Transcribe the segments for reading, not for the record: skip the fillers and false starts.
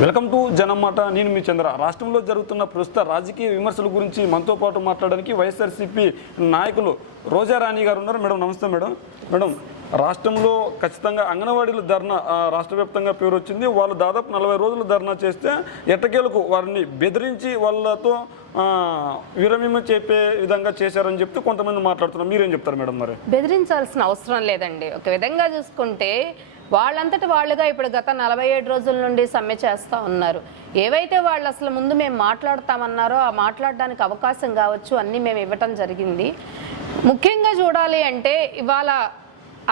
Welcome to జనమాట. నేను మీ చంద్ర. రాష్ట్రంలో జరుగుతున్న ప్రస్తుత రాజకీయ విమర్శల గురించి మనతో పాటు మాట్లాడడానికి వైఎస్ఆర్సీపీ నాయకులు రోజారాణి గారు ఉన్నారు. మేడం నమస్తే. మేడం రాష్ట్రంలో ఖచ్చితంగా అంగన్వాడీలు ధర్నా రాష్ట్ర వ్యాప్తంగా పేరు వచ్చింది. వాళ్ళు దాదాపు 40 రోజులు ధర్నా చేస్తే ఎట్టకేలకు వారిని బెదిరించి వాళ్ళతో విరమణ చెప్పే విధంగా చేశారని చెప్తే కొంతమంది మాట్లాడుతున్నారు. మీరేం చెప్తారు మేడం? మరి బెదిరించాల్సిన అవసరం లేదండి. ఒక విధంగా చూసుకుంటే వాళ్ళంతటి వాళ్ళుగా ఇప్పుడు గత 47 రోజుల నుండి సమ్మె చేస్తూ ఉన్నారు. ఏవైతే వాళ్ళు అసలు ముందు మేము మాట్లాడతామన్నారో ఆ మాట్లాడడానికి అవకాశం కావచ్చు అన్నీ మేము ఇవ్వటం జరిగింది. ముఖ్యంగా చూడాలి అంటే ఇవాళ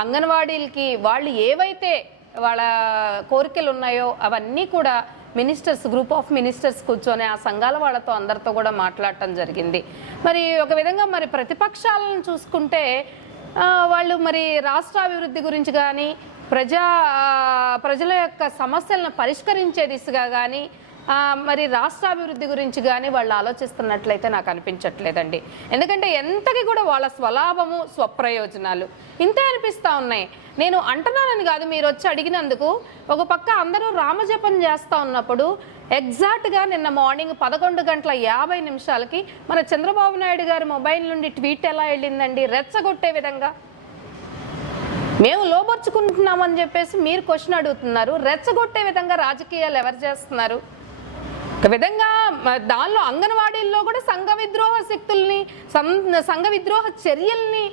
అంగన్వాడీలకి వాళ్ళు ఏవైతే వాళ్ళ కోరికలు ఉన్నాయో అవన్నీ కూడా మినిస్టర్స్, గ్రూప్ ఆఫ్ మినిస్టర్స్ కూర్చొని ఆ సంఘాల వాళ్ళతో అందరితో కూడా మాట్లాడటం జరిగింది. మరి ఒక విధంగా మరి ప్రతిపక్షాలను చూసుకుంటే వాళ్ళు మరి రాష్ట్ర అభివృద్ధి గురించి కానీ ప్రజల యొక్క సమస్యలను పరిష్కరించే దిశగా కానీ మరి రాష్ట్రాభివృద్ధి గురించి కానీ వాళ్ళు ఆలోచిస్తున్నట్లయితే నాకు అనిపించట్లేదండి. ఎందుకంటే ఎంతకి కూడా వాళ్ళ స్వలాభము స్వప్రయోజనాలు ఇంతే అనిపిస్తూ ఉన్నాయి. నేను అంటున్నానని కాదు, మీరు వచ్చి అడిగినందుకు. ఒక పక్క అందరూ రామజపం చేస్తూ ఉన్నప్పుడు ఎగ్జాక్ట్గా నిన్న మార్నింగ్ 11:50 మన చంద్రబాబు నాయుడు గారి మొబైల్ నుండి ట్వీట్ ఎలా వెళ్ళిందండి? రెచ్చగొట్టే విధంగా మేము లోబర్చుకుంటున్నామని చెప్పేసి మీరు క్వశ్చన్ అడుగుతున్నారు. రెచ్చగొట్టే విధంగా రాజకీయాలు ఎవరు చేస్తున్నారు? ఒక విధంగా దానిలో అంగన్వాడీల్లో కూడా సంఘ విద్రోహ శక్తుల్ని, సంఘ విద్రోహ చర్యల్ని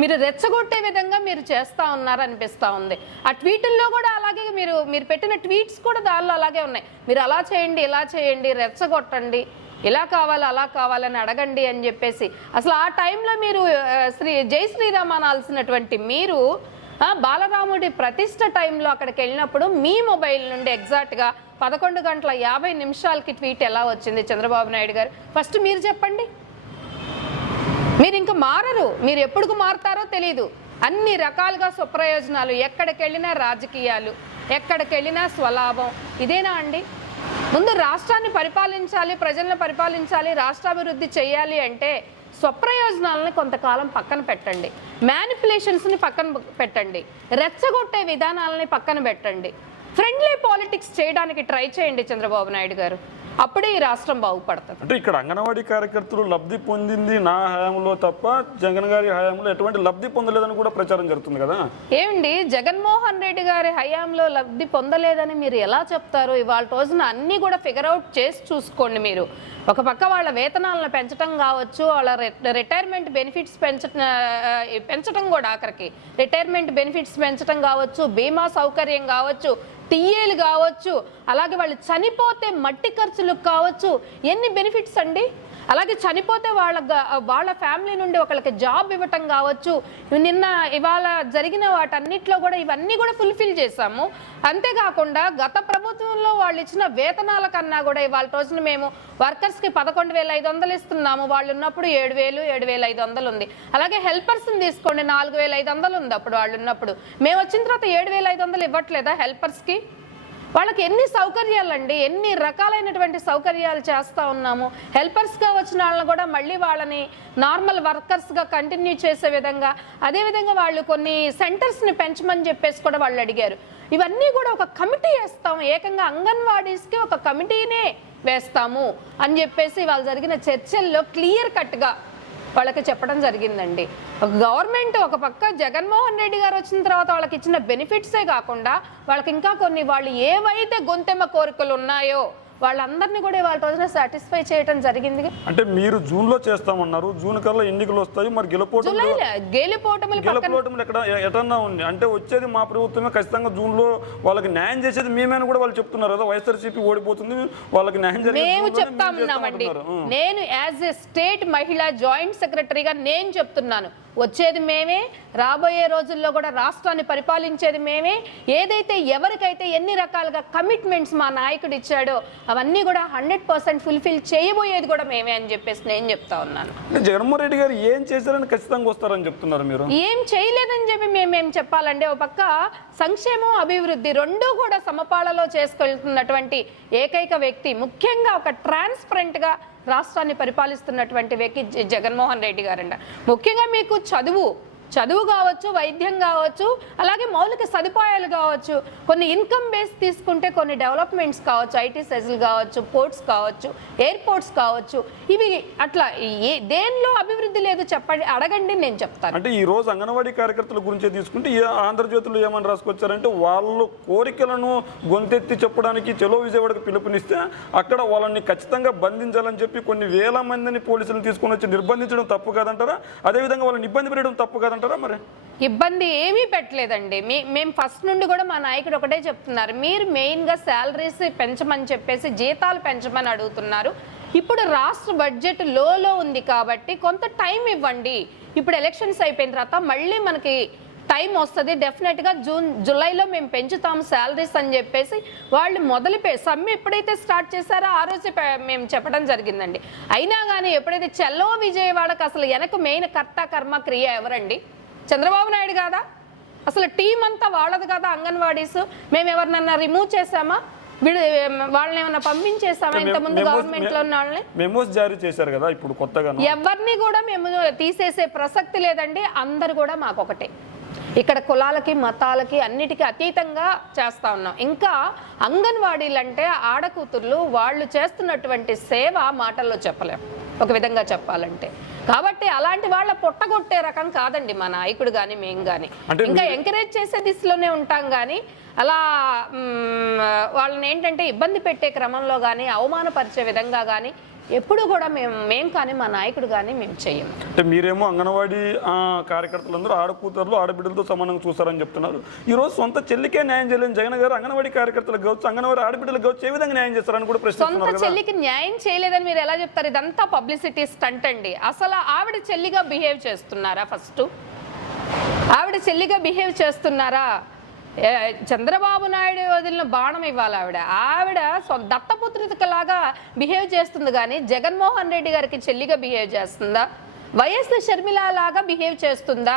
మీరు రెచ్చగొట్టే విధంగా మీరు చేస్తూ ఉన్నారు అనిపిస్తూ ఉంది. ఆ ట్వీటుల్లో కూడా అలాగే మీరు పెట్టిన ట్వీట్స్ కూడా దానిలో అలాగే ఉన్నాయి. మీరు అలా చేయండి, ఇలా చేయండి, రెచ్చగొట్టండి, ఇలా కావాలి అలా కావాలని అడగండి అని చెప్పేసి. అసలు ఆ టైంలో మీరు జై శ్రీరామ్ అనాల్సినటువంటి మీరు బాలరాముడి ప్రతిష్ట టైంలో అక్కడికి వెళ్ళినప్పుడు మీ మొబైల్ నుండి ఎగ్జాక్ట్గా 11:50 ట్వీట్ ఎలా వచ్చింది చంద్రబాబు నాయుడు గారు? ఫస్ట్ మీరు చెప్పండి. మీరు ఇంకా మారరు, మీరు ఎప్పుడు మారుతారో తెలీదు. అన్ని రకాలుగా స్వప్రయోజనాలు, ఎక్కడికి వెళ్ళినా రాజకీయాలు, ఎక్కడికి వెళ్ళినా స్వలాభం. ఇదేనా అండి? ముందు రాష్ట్రాన్ని పరిపాలించాలి, ప్రజలను పరిపాలించాలి, రాష్ట్రాభివృద్ధి చేయాలి అంటే స్వప్రయోజనాలని కొంతకాలం పక్కన పెట్టండి, మ్యానిపులేషన్స్ని పక్కన పెట్టండి, రెచ్చగొట్టే విధానాలని పక్కన పెట్టండి, ఫ్రెండ్లీ పాలిటిక్స్ చేయడానికి ట్రై చేయండి చంద్రబాబు నాయుడు గారు. అప్పుడే ఈ రాష్ట్రం బాగుపడుతుంది. అంటే ఇక్కడ అంగన్వాడీ కార్యకర్తలు లబ్ధి పొందింది నా హయాంలో తప్ప జగన్ గారి హయాంలో ఎటువంటి లబ్ధి పొందలేదని కూడా ప్రచారం జరుగుతుంది కదా. ఏమండి, జగన్మోహన్ రెడ్డి గారి హయాంలో లబ్ధి పొందలేదని మీరు ఎలా చెప్తారు? ఇవాళ రోజున అన్నీ కూడా ఫిగర్ అవుట్ చేసి చూసుకోండి మీరు. ఒక పక్క వాళ్ళ వేతనాలను పెంచడం కావచ్చు, వాళ్ళ రిటైర్మెంట్ బెనిఫిట్స్ పెంచడం కూడా, ఆఖరికి రిటైర్మెంట్ బెనిఫిట్స్ పెంచడం కావచ్చు, బీమా సౌకర్యం కావచ్చు, టీఏలు కావచ్చు, అలాగే వాళ్ళు చనిపోతే మట్టి ఖర్చులకు కావచ్చు, ఎన్ని బెనిఫిట్స్ అండి. అలాగే చనిపోతే వాళ్ళ ఫ్యామిలీ నుండి ఒకళ్ళకి జాబ్ ఇవ్వటం కావచ్చు. ఇవాళ జరిగిన వాటన్నిటిలో కూడా ఇవన్నీ కూడా ఫుల్ఫిల్ చేశాము. అంతేకాకుండా గత ప్రభుత్వంలో వాళ్ళు ఇచ్చిన వేతనాల కన్నా కూడా ఇవాళ రోజున మేము వర్కర్స్కి 11,500 ఇస్తున్నాము. వాళ్ళు ఉన్నప్పుడు 7,000, 7,500 ఉంది. అలాగే హెల్పర్స్ని తీసుకోండి, 4,500 ఉంది అప్పుడు వాళ్ళు ఉన్నప్పుడు. మేము వచ్చిన తర్వాత 7,500 ఇవ్వట్లేదా హెల్పర్స్కి? వాళ్ళకి ఎన్ని సౌకర్యాలండి, ఎన్ని రకాలైనటువంటి సౌకర్యాలు చేస్తూ ఉన్నాము. హెల్పర్స్గా వచ్చిన వాళ్ళని కూడా మళ్ళీ వాళ్ళని నార్మల్ వర్కర్స్గా కంటిన్యూ చేసే విధంగా, అదేవిధంగా వాళ్ళు కొన్ని సెంటర్స్ని పెంచమని చెప్పేసి కూడా వాళ్ళు అడిగారు. ఇవన్నీ కూడా ఒక కమిటీ వేస్తాము, ఏకంగా అంగన్వాడీస్కి ఒక కమిటీనే వేస్తాము అని చెప్పేసి వాళ్ళు జరిగిన చర్చల్లో క్లియర్ కట్గా వాళ్ళకి చెప్పడం జరిగిందండి. గవర్నమెంట్ ఒక పక్క జగన్మోహన్ రెడ్డి గారు వచ్చిన తర్వాత వాళ్ళకి ఇచ్చిన బెనిఫిట్సే కాకుండా వాళ్ళకి ఇంకా కొన్ని వాళ్ళు ఏవైతే గొంతెమ్మ కోరికలు ఉన్నాయో వాళ్ళందరినీ కూడా వాళ్ళ రోజున సాటిస్ఫై చేయడం జరిగింది. అంటే మీరు జూన్లో చేస్తామన్నారు, జూన్ కల్లా ఎన్నికలు వస్తాయి, మరి గెలుపోటములు ఎటన్నా ఉంది అంటే వచ్చేది మా ప్రభుత్వమే, ఖచ్చితంగా జూన్లో వాళ్ళకి న్యాయం చేసేది మేమని కూడా వాళ్ళు చెప్తున్నారు కదా. వైఎస్ఆర్సీపీ ఓడిపోతుంది, వాళ్ళకి న్యాయం మేము చెప్తా ఉన్నామండి. నేను యాజ్ ఎ స్టేట్ మహిళా జాయింట్ సెక్రటరీగా నేను చెప్తున్నాను, వచ్చేది మేమే, రాబోయే రోజుల్లో కూడా రాష్ట్రాన్ని పరిపాలించేది మేమే. ఏదైతే ఎవరికైతే ఎన్ని రకాలుగా కమిట్మెంట్స్ మా నాయకుడు ఇచ్చాడో అవన్నీ కూడా 100% ఫుల్ఫిల్ చేయబోయేది కూడా మేమే అని చెప్పేసి నేను చెప్తా ఉన్నాను. జగన్మోహన్ రెడ్డి గారు ఏం చేశారని ఖచ్చితంగా వస్తారని చెప్తున్నారు మీరు? ఏం చేయలేదని చెప్పి మేమేం చెప్పాలంటే, ఒక పక్క సంక్షేమం, అభివృద్ధి రెండూ కూడా సమపాళలో చేసుకెళ్తున్నటువంటి ఏకైక వ్యక్తి, ముఖ్యంగా ఒక ట్రాన్స్పరెంట్గా రాష్ట్రాన్ని పరిపాలిస్తున్నటువంటి వ్యక్తి జగన్మోహన్ రెడ్డి గారంట. ముఖ్యంగా మీకు చదువు, చదువు కావచ్చు, వైద్యం కావచ్చు, అలాగే మౌలిక సదుపాయాలు కావచ్చు, కొన్ని ఇన్కమ్ బేస్ తీసుకుంటే కొన్ని డెవలప్మెంట్స్ కావచ్చు, ఐటీ సెజ్లు కావచ్చు, పోర్ట్స్ కావచ్చు, ఎయిర్పోర్ట్స్ కావచ్చు, ఇవి అట్లా దేనిలో అభివృద్ధి లేదు చెప్పండి, అడగండి, నేను చెప్తాను. అంటే ఈ రోజు అంగన్వాడీ కార్యకర్తల గురించి తీసుకుంటే ఆంధ్రజ్యోతిలో ఏమని రాసుకొచ్చారంటే వాళ్ళు కోరికలను గొంతెత్తి చెప్పడానికి చలో విజయవాడకు పిలుపునిస్తే అక్కడ వాళ్ళని ఖచ్చితంగా బంధించాలని చెప్పి కొన్ని వేల మందిని పోలీసులను తీసుకొని వచ్చి నిర్బంధించడం తప్పు కాదంటారా? అదేవిధంగా వాళ్ళని ఇబ్బంది పెట్టడం తప్పు కాదంటారా? మరి ఇబ్బంది ఏమీ పెట్టలేదండి. మేము ఫస్ట్ నుండి కూడా మా నాయకుడు ఒకటే చెప్తున్నారు, మీరు మెయిన్గా శాలరీస్ పెంచమని చెప్పేసి జీతాలు పెంచమని అడుగుతున్నారు. ఇప్పుడు రాష్ట్ర బడ్జెట్ లోలో ఉంది కాబట్టి కొంత టైం ఇవ్వండి. ఇప్పుడు ఎలక్షన్స్ అయిపోయిన తర్వాత మళ్ళీ మనకి టైం వస్తుంది, డెఫినెట్గా జూలైలో మేము పెంచుతాము శాలరీస్ అని చెప్పేసి వాళ్ళు సమ్మె ఎప్పుడైతే స్టార్ట్ చేశారో ఆ రోజు మేము చెప్పడం జరిగిందండి. అయినా కానీ ఎప్పుడైతే చెల్లో విజయవాడకు అసలు వెనక మెయిన్ కర్త కర్మ క్రియ ఎవరండి? చంద్రబాబు నాయుడు కాదా? అసలు టీం అంతా వాళ్ళది కదా అంగన్వాడీస్. మేము ఎవరినన్నా రిమూవ్ చేసామా? వాళ్ళని ఏమన్నా పంపించేసామా? ఇంతకుముందు గవర్నమెంట్ లో ఉన్న వాళ్ళని మెమోస్ జారీ చేశారు కదా ఇప్పుడు కొత్తగా. ఎవరిని కూడా మేము తీసేసే ప్రసక్తి లేదండి. అందరు కూడా మాకు ఒకటే. ఇక్కడ కులాలకి మతాలకి అన్నిటికీ అతీతంగా చేస్తా ఉన్నాం. ఇంకా అంగన్వాడీలు అంటే ఆడకూతుర్లు వాళ్ళు చేస్తున్నటువంటి సేవ మాటల్లో చెప్పలేం ఒక విధంగా చెప్పాలంటే. కాబట్టి అలాంటి వాళ్ళ పొట్టగొట్టే రకం కాదండి మా నాయకుడు కానీ మేము కానీ. ఇంకా ఎంకరేజ్ చేసే దిశలోనే ఉంటాం కానీ అలా వాళ్ళని ఏంటంటే ఇబ్బంది పెట్టే క్రమంలో కానీ అవమానపరిచే విధంగా కానీ ఎప్పుడు కూడా మేము కానీ మా నాయకుడు కానీ మేము చెయ్యము. అంటే మీరేమో అంగన్వాడీ కార్యకర్తలందరూ ఆడకూతుర్లు ఆడబిడ్డలతో సమానంగా చూస్తారని చెప్తున్నారు. ఈ రోజు సొంత చెల్లికే న్యాయం చేయలేని జగన్ గారు అంగన్వాడీ కార్యకర్తలకు కావచ్చు, అంగన్వాడీ ఆడబిడ్డలకు కావచ్చు ఏ విధంగా న్యాయం చేస్తారని కూడా ప్రశ్నిస్తున్నారు. సొంత చెల్లికి న్యాయం చేయలేదని మీరు ఎలా చెప్తారు? ఇదంతా పబ్లిసిటీ స్టంట్ అండి. అసలు ఆవిడ చెల్లిగా బిహేవ్ చేస్తున్నారా? ఫస్ట్ ఆవిడ చెల్లిగా బిహేవ్ చేస్తున్నారా? చంద్రబాబు నాయుడు వదిలిన బాణం ఇవ్వాలి ఆవిడ దత్తపుత్రికలాగా బిహేవ్ చేస్తుంది కానీ జగన్మోహన్ రెడ్డి గారికి చెల్లిగా బిహేవ్ చేస్తుందా? వైఎస్ షర్మిల లాగా బిహేవ్ చేస్తుందా?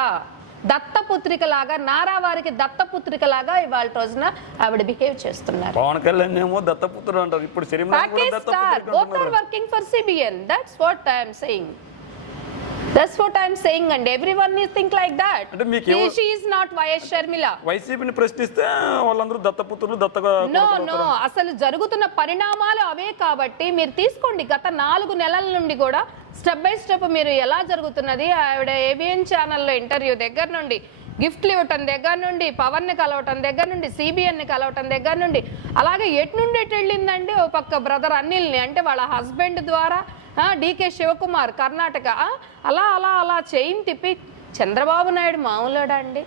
దత్తపుత్రికలాగా నారా వారికి దత్తపుత్రికలాగా ఇవాళ రోజున ఆవిడ బిహేవ్ చేస్తున్నారు. పవన్ కళ్యాణ్ ఏమో దత్తపుత్రుడు అంటారు, ఇప్పుడు both are working for CBN. That's what I am saying. That's what I'm saying, and everyone is think like that. She is not YS Sharmila. వైసీపీని ప్రశ్నిస్తే వాళ్ళందరూ దత్తపుత్రులు No, అసలు జరుగుతున్న పరిణామాలు అవే కాబట్టి మీరు తీసుకోండి. గత 4 నెలల నుండి కూడా స్టెప్ బై స్టెప్ మీరు ఎలా జరుగుతున్నది ఆవిడ ఏబిఎన్ ఛానల్లో ఇంటర్వ్యూ దగ్గర నుండి, గిఫ్ట్లు ఇవ్వటం దగ్గర నుండి, పవన్ని కలవటం దగ్గర నుండి, సిబిఎన్ని కలవటం దగ్గర నుండి, అలాగే ఎటు నుండి ఎటు వెళ్ళిందండి ఓ పక్క బ్రదర్ అనిల్ని అంటే వాళ్ళ హస్బెండ్ ద్వారా డికే శివకుమార్ కర్ణాటక అలా అలా అలా చైన్ తిప్పి చంద్రబాబు నాయుడు మామూలుడా అండి?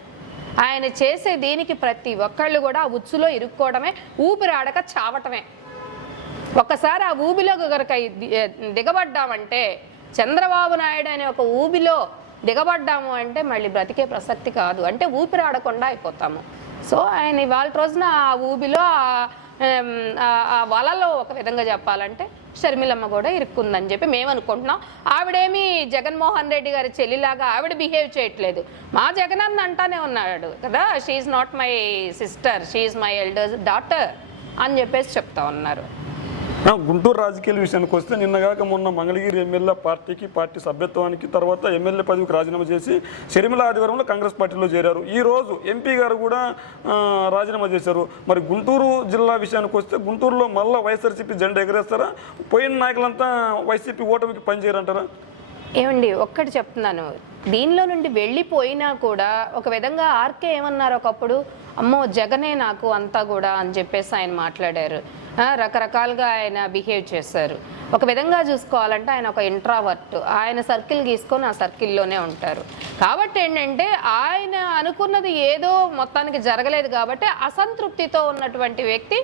ఆయన చేసే దీనికి ప్రతి ఒక్కళ్ళు కూడా ఆ ఉచ్చులో ఇరుక్కోవడమే, ఊపిరాడక చావటమే. ఒక్కసారి ఆ ఊబిలో గనక దిగబడ్డామంటే, చంద్రబాబు నాయుడు అనే ఒక ఊబిలో దిగబడ్డాము అంటే మళ్ళీ బ్రతికే ప్రసక్తి కాదు, అంటే ఊపిరాడకుండా అయిపోతాము. సో ఆయన ఇవాళ రోజున ఆ ఊబిలో ఆ వలలో ఒక విధంగా చెప్పాలంటే షర్మిలమ్మ కూడా ఇరుక్కుందని చెప్పి మేము అనుకుంటున్నాం. ఆవిడేమి జగన్మోహన్ రెడ్డి గారి చెల్లిలాగా ఆవిడ బిహేవ్ చేయట్లేదు. మా జగనన్న అంటానే ఉన్నాడు కదా, she's not my sister, she's my elder daughter అని చెప్పేసి చెప్తా ఉన్నారు. గుంటూరు రాజకీయాల విషయానికి వస్తే నిన్నగాక మొన్న మంగళగిరి ఎమ్మెల్యే పార్టీ సభ్యత్వానికి తర్వాత ఎమ్మెల్యే పదవికి రాజీనామా చేసి షర్మిల ఆదివారంలో కాంగ్రెస్ పార్టీలో చేరారు. ఈ రోజు ఎంపీ గారు కూడా రాజీనామా చేశారు. మరి గుంటూరు జిల్లా విషయానికి వస్తే గుంటూరులో మళ్ళీ వైఎస్ఆర్సీపీ జెండా ఎగరేస్తారా? పోయిన నాయకులంతా వైసీపీ ఓటమికి పనిచేయరంటారా? ఏమండి ఒక్కటి చెప్తున్నాను, దీనిలో నుండి వెళ్ళిపోయినా కూడా ఒక విధంగా ఆర్కే ఏమన్నారు ఒకప్పుడు, అమ్మో జగనే నాకు అంతా కూడా అని చెప్పేసి ఆయన మాట్లాడారు. రకరకాలుగా ఆయన బిహేవ్ చేశారు. ఒక విధంగా చూసుకోవాలంటే ఆయన ఒక ఇంట్రావర్ట్, ఆయన సర్కిల్ గీసుకొని ఆ సర్కిల్లోనే ఉంటారు. కాబట్టి ఏంటంటే ఆయన అనుకున్నది ఏదో మొత్తానికి జరగలేదు కాబట్టి అసంతృప్తితో ఉన్నటువంటి వ్యక్తి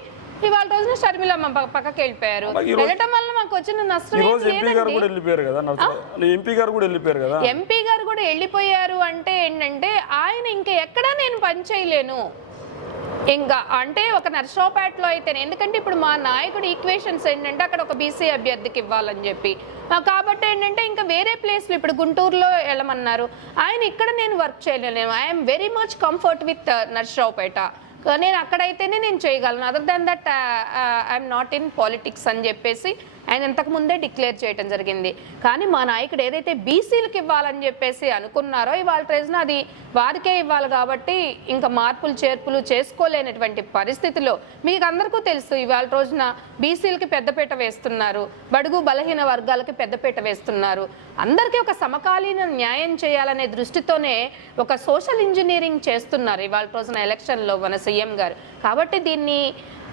ఇవాళ రోజున షర్మిలమ్మ పక్కకి వెళ్ళిపోయారు. వెళ్ళటం వల్ల మాకు వచ్చిన నష్టం ఎంపీ గారు కూడా వెళ్ళిపోయారు అంటే ఏంటంటే ఆయన ఇంకా ఎక్కడా నేను పని చేయలేను ఇంకా అంటే ఒక నర్సరావుపేటలో అయితేనే, ఎందుకంటే ఇప్పుడు మా నాయకుడు ఈక్వేషన్స్ ఏంటంటే అక్కడ ఒక బీసీ అభ్యర్థికి ఇవ్వాలని చెప్పి, కాబట్టి ఏంటంటే ఇంకా వేరే ప్లేస్లో ఇప్పుడు గుంటూరులో వెళ్ళమన్నారు. ఆయన ఇక్కడ నేను వర్క్ చేయలేను, I'm very much comfort with Narasaraopet. నేను అక్కడైతేనే నేను చేయగలను, other than that I'm not in politics అని చెప్పేసి ఆయన ఇంతకుముందే డిక్లేర్ చేయడం జరిగింది. కానీ మా నాయకుడు ఏదైతే బీసీలకు ఇవ్వాలని చెప్పేసి అనుకున్నారో ఇవాళ రోజున అది వారికే ఇవ్వాలి కాబట్టి ఇంకా మార్పులు చేర్పులు చేసుకోలేనటువంటి పరిస్థితిలో మీకు అందరికీ తెలుసు ఇవాళ రోజున బీసీలకి పెద్దపీట వేస్తున్నారు, బడుగు బలహీన వర్గాలకి పెద్దపీట వేస్తున్నారు. అందరికీ ఒక సమకాలీన న్యాయం చేయాలనే దృష్టితోనే ఒక సోషల్ ఇంజనీరింగ్ చేస్తున్నారు ఇవాళ రోజున ఎలక్షన్లో మన సీఎం గారు. కాబట్టి దీన్ని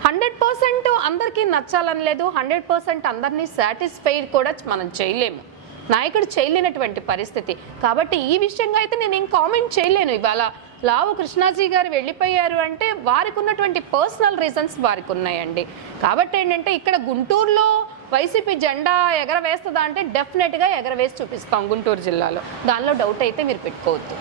100% అందరికీ నచ్చాలని లేదు, 100% అందరినీ సాటిస్ఫైడ్ కూడా మనం చేయలేము, నాయకుడు చేయలేనటువంటి పరిస్థితి. కాబట్టి ఈ విషయంగా అయితే నేను ఏం కామెంట్ చేయలేను. ఇవాళ లావు కృష్ణాజీ గారు వెళ్ళిపోయారు అంటే వారికి ఉన్నటువంటి పర్సనల్ రీజన్స్ వారికి ఉన్నాయండి. కాబట్టి ఏంటంటే ఇక్కడ గుంటూరులో వైసీపీ జెండా ఎగరవేస్తుందా అంటే డెఫినెట్గా ఎగరవేసి చూపిస్తాం గుంటూరు జిల్లాలో, దానిలో డౌట్ అయితే మీరు పెట్టుకోవద్దు.